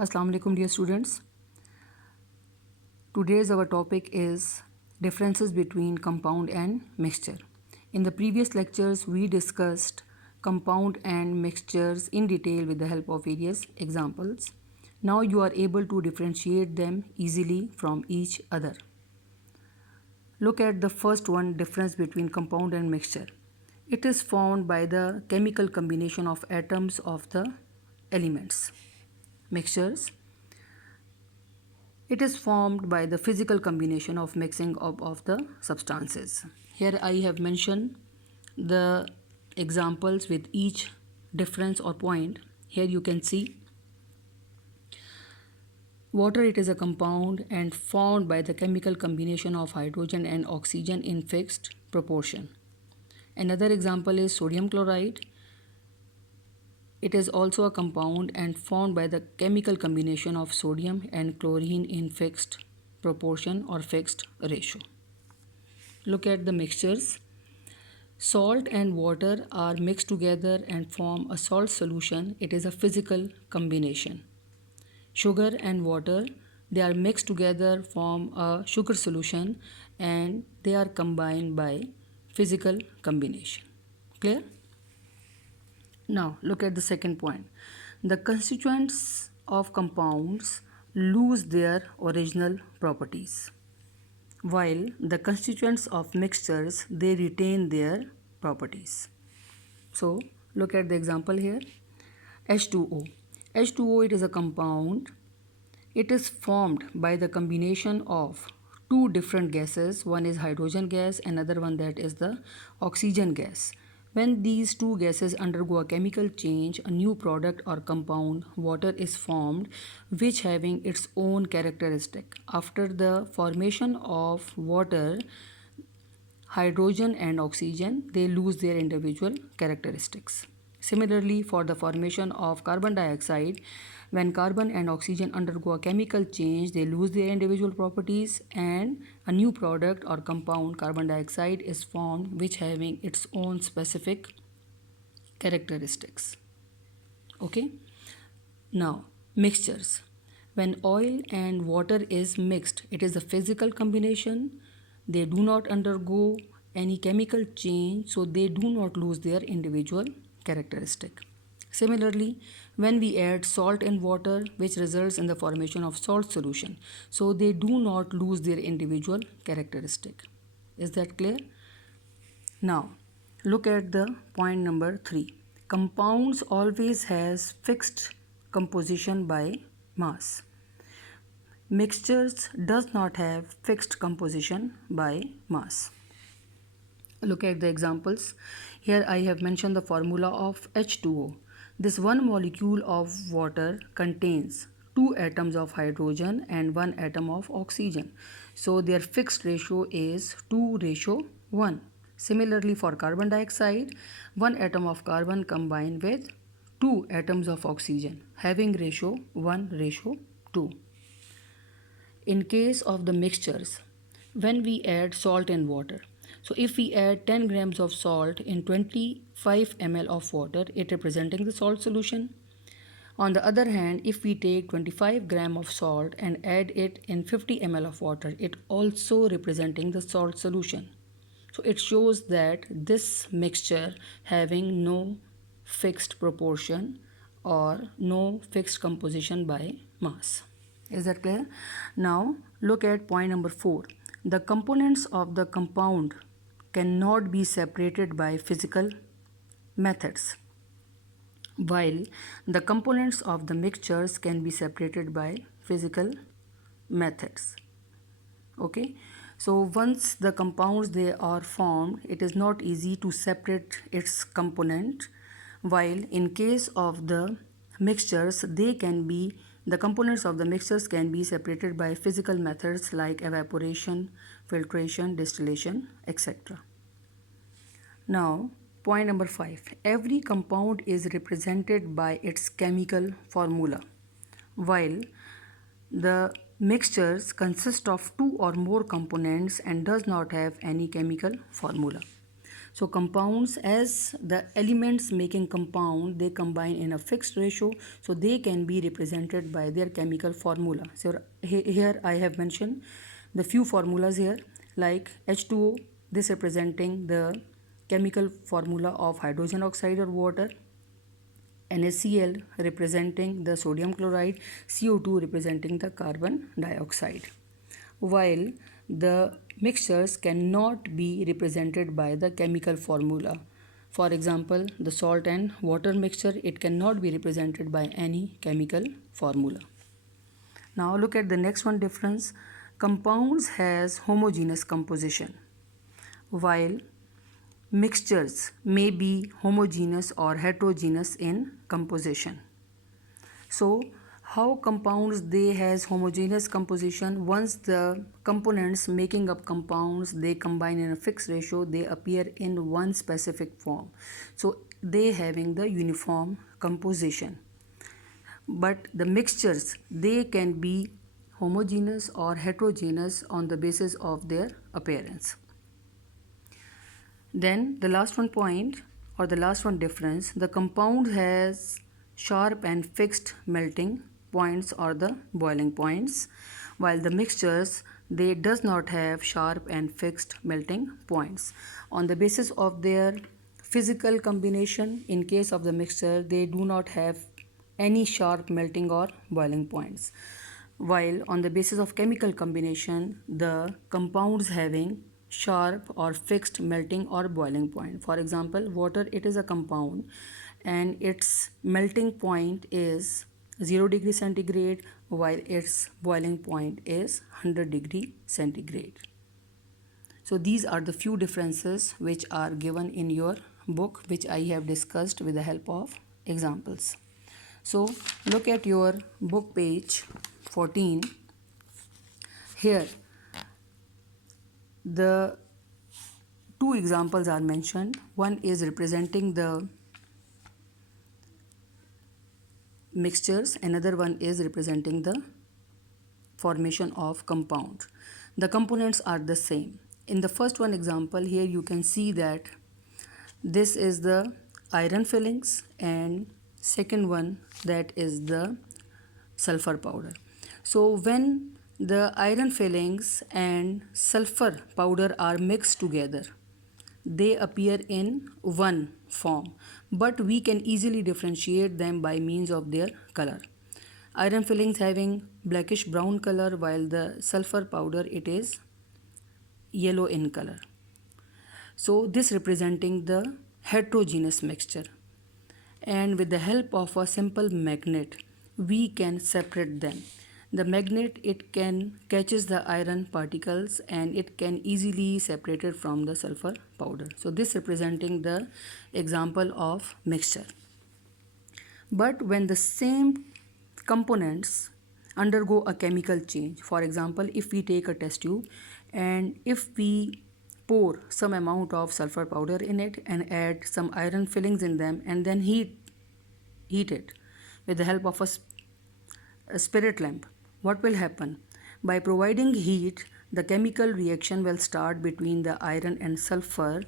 Assalamu alaikum dear students. Today's our topic is differences between compound and mixture. In the previous lectures we discussed compound and mixtures in detail with the help of various examples. Now you are able to differentiate them easily from each other. Look at the first one, difference between compound and mixture. It is formed by the chemical combination of atoms of the elements. Mixtures, it is formed by the physical combination of mixing of the substances. Here I have mentioned the examples with each difference or point. Here you can see water, it is a compound and formed by the chemical combination of hydrogen and oxygen in fixed proportion. Another example is sodium chloride. It is also a compound and formed by the chemical combination of sodium and chlorine in fixed proportion or fixed ratio. Look at the mixtures. Salt and water are mixed together and form a salt solution. It is a physical combination. Sugar and water, they are mixed together, form a sugar solution, and they are combined by physical combination. Clear? Now look at the second point. The constituents of compounds lose their original properties, while the constituents of mixtures, they retain their properties. So look at the example here. H2O. H2O, it is a compound. It is formed by the combination of two different gases. One is hydrogen gas, another one that is the oxygen gas. When these two gases undergo a chemical change, a new product or compound, water, is formed, which having its own characteristic. After the formation of water, hydrogen and oxygen, they lose their individual characteristics. Similarly, for the formation of carbon dioxide, when carbon and oxygen undergo a chemical change, they lose their individual properties and a new product or compound, carbon dioxide, is formed, which having its own specific characteristics. Okay. Now, mixtures. When oil and water is mixed, it is a physical combination. They do not undergo any chemical change, so they do not lose their individual characteristic. Similarly, when we add salt and water, which results in the formation of salt solution, so they do not lose their individual characteristic. Is that clear? Now look at the point number 3. Compounds always has fixed composition by mass. Mixtures does not have fixed composition by mass. Look at the examples. Here I have mentioned the formula of H2O. This one molecule of water contains two atoms of hydrogen and one atom of oxygen. So their fixed ratio is 2:1. Similarly, for carbon dioxide, one atom of carbon combined with two atoms of oxygen, having ratio 1:2. In case of the mixtures, when we add salt and water, so if we add 10 grams of salt in 25 ml of water, it representing the salt solution. On the other hand, if we take 25 gram of salt and add it in 50 ml of water, it also representing the salt solution. So it shows that this mixture having no fixed proportion or no fixed composition by mass. Is that clear? Now look at point number 4. The components of the compound cannot be separated by physical methods, while the components of the mixtures can be separated by physical methods. Okay, so once the compounds they are formed, it is not easy to separate its component, while in case of the mixtures, the components of the mixtures can be separated by physical methods like evaporation, filtration, distillation, etc. Now point number 5. Every compound is represented by its chemical formula, while the mixtures consist of two or more components and does not have any chemical formula. So compounds, as the elements making compound, they combine in a fixed ratio, so they can be represented by their chemical formula. So here I have mentioned the few formulas here, like H2O, this representing the chemical formula of hydrogen oxide or water, NaCl representing the sodium chloride, CO2 representing the carbon dioxide. While the mixtures cannot be represented by the chemical formula. For example, the salt and water mixture, it cannot be represented by any chemical formula. Now look at the next one difference. Compounds has homogeneous composition, while mixtures may be homogeneous or heterogeneous in composition. So how compounds, they has homogeneous composition? Once the components making up compounds, they combine in a fixed ratio, they appear in one specific form, so they having the uniform composition. But the mixtures, they can be homogeneous or heterogeneous on the basis of their appearance. Then the last one point, or the last one difference, the compound has sharp and fixed melting points or the boiling points, while the mixtures, they does not have sharp and fixed melting points. On the basis of their physical combination, in case of the mixture, they do not have any sharp melting or boiling points, while on the basis of chemical combination, the compounds having sharp or fixed melting or boiling point. For example, water, it is a compound and its melting point is 0 degree centigrade, while its boiling point is 100 degree centigrade. So these are the few differences which are given in your book, which I have discussed with the help of examples. So look at your book page 14. Here the two examples are mentioned. One is representing the mixtures, another one is representing the formation of compound. The components are the same. In the first one example, here you can see that this is the iron fillings, and second one, that is the sulfur powder. So when the iron fillings and sulfur powder are mixed together, they appear in one form, but we can easily differentiate them by means of their color. Iron fillings having blackish brown color, while the sulfur powder, it is yellow in color. So this representing the heterogeneous mixture, and with the help of a simple magnet, we can separate them. The magnet, it can catches the iron particles and it can easily separate it from the sulfur powder. So this representing the example of mixture. But when the same components undergo a chemical change, for example, if we take a test tube and if we pour some amount of sulfur powder in it and add some iron fillings in them and then heat it with the help of a spirit lamp, what will happen? By providing heat, the chemical reaction will start between the iron and sulfur,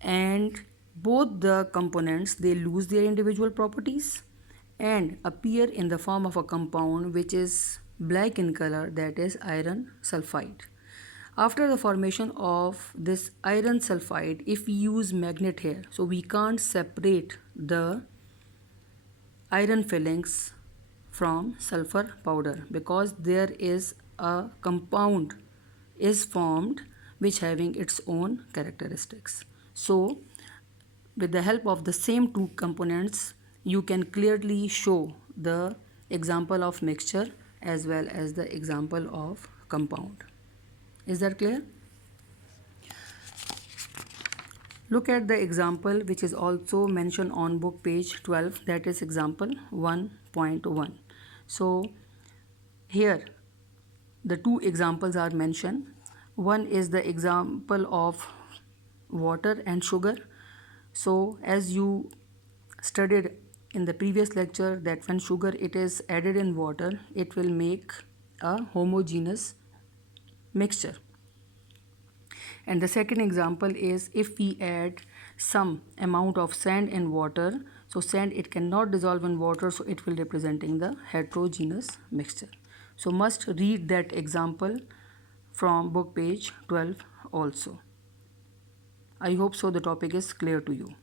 and both the components, they lose their individual properties and appear in the form of a compound which is black in color, that is iron sulfide. After the formation of this iron sulfide, if we use magnet here, so we can't separate the iron fillings from sulfur powder, because there is a compound is formed which having its own characteristics. So with the help of the same two components, you can clearly show the example of mixture as well as the example of compound. Is that clear? Look at the example which is also mentioned on book page 12, that is example 1.1. So here the two examples are mentioned. One is the example of water and sugar. So as you studied in the previous lecture, that when sugar it is added in water, it will make a homogeneous mixture. And the second example is if we add some amount of sand and water. So sand, it cannot dissolve in water, so it will representing the heterogeneous mixture. So must read that example from book page 12 also. I hope so the topic is clear to you.